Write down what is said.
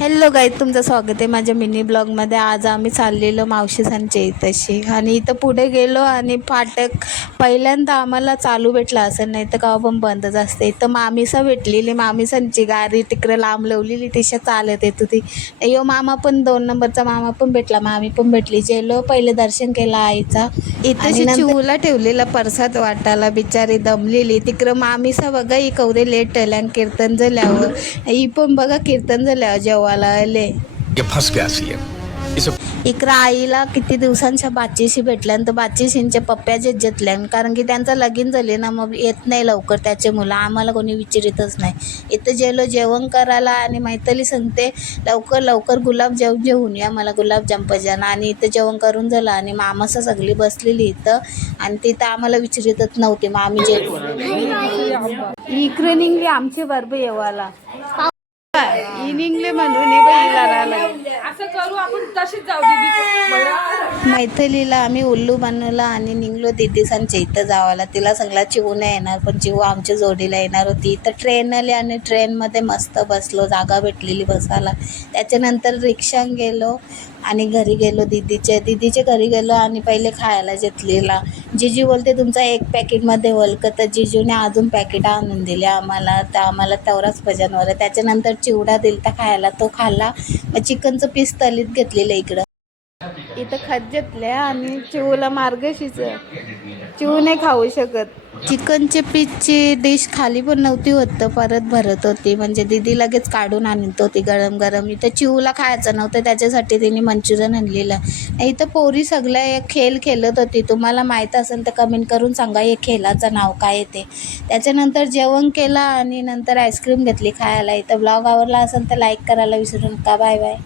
Hello guys, तुमचं स्वागत आहे माझ्या मिनी ब्लॉगमध्ये. आज आम्ही चाललेलो मावशीसांच्या इथंशी आणि इथं पुढे गेलो आणि फाटक पहिल्यांदा आम्हाला चालू भेटला असं, नाही तर गाव पण बंदच असते. इथं मामीसा भेटलेली, मामीसांची गाडी तिकडे लांब लावलेली, तिशा चालत येत होती. यो मामा पण 2 नंबरचा मामा पण भेटला, मामी पण भेटली. जेलो पहिले दर्शन केला आईचा. इथं चिवला ठेवलेला प्रसाद वाटायला, बिचारी दमलेली. तिकडं मामीसा बघा ही कवरे लेट टल्यान कीर्तन झाल्यावर, ही पण बघा कीर्तन झाल्यावर जेवायला आले. इकडं आईला किती दिवसांच्या बाचीशी भेटल्यानंतर बाचीशींच्या पप्प्याचे जेतल्यान, कारण की त्यांचं लगीन झाले ना, मग येत नाही लवकर त्याचे मुलं. आम्हाला कोणी विचारितच नाही. इथं जेलो जेवण करायला आणि मैथली सांगते लवकर लवकर गुलाबजाम जेवून या, मला गुलाबजाम पाहिजे. आणि इथं जेवण करून झालं आणि मामासा सगळी बसलेली इथं, आणि तिथं आम्हाला विचारितच नव्हते. मग आम्ही इकडे निघली आमची बरोबर येवाला निघले म्हणून असं करू आपण, तशीच जाऊ दीदी. मैथिलीला आम्ही उल्लू बनवला आणि निघलो दीदीसांच्या इथं जावाला. तिला सगळा चिवू नाही येणार, पण चिवू आमच्या जोडीला येणार होती. इथं ट्रेन आली आणि ट्रेनमध्ये मस्त बसलो, जागा भेटलेली बसायला. त्याच्यानंतर रिक्षान गेलो आणि घरी गेलो दीदीच्या घरी गेलो आणि पहिले खायला घेतलेला. जिजू बोलते तुमचा एक पॅकेटमध्ये वलकं, तर जिजूने अजून पॅकेट आणून दिले आम्हाला, तर आम्हाला तेवढाच भजनवर. त्याच्यानंतर चिवडा दिलता खायला, तो खाल्ला. मग चिकनचं पीस तलीत घेतलेलं इकडं इथं खत घेतल्या आणि चिवूला मार्गशीच चिवू नाही खाऊ शकत. चिकनचे पीसची डिश खाली पण नव्हती होत, परत भरत होती. म्हणजे दीदी लगेच काढून आणत होती गरम गरम. इथं चिवूला खायचं नव्हतं, त्याच्यासाठी तिने मंचुरियन आणलेलं. इथं पोरी सगळ्या एक खेळ खेळत होती. तुम्हाला माहीत असेल तर कमेंट करून सांगा हे खेळाचं नाव काय येते. त्याच्यानंतर जेवण केलं आणि नंतर आईस्क्रीम घेतली खायला. इथं ब्लॉग आवडला असेल तर लाईक करायला विसरू नका. Bye bye.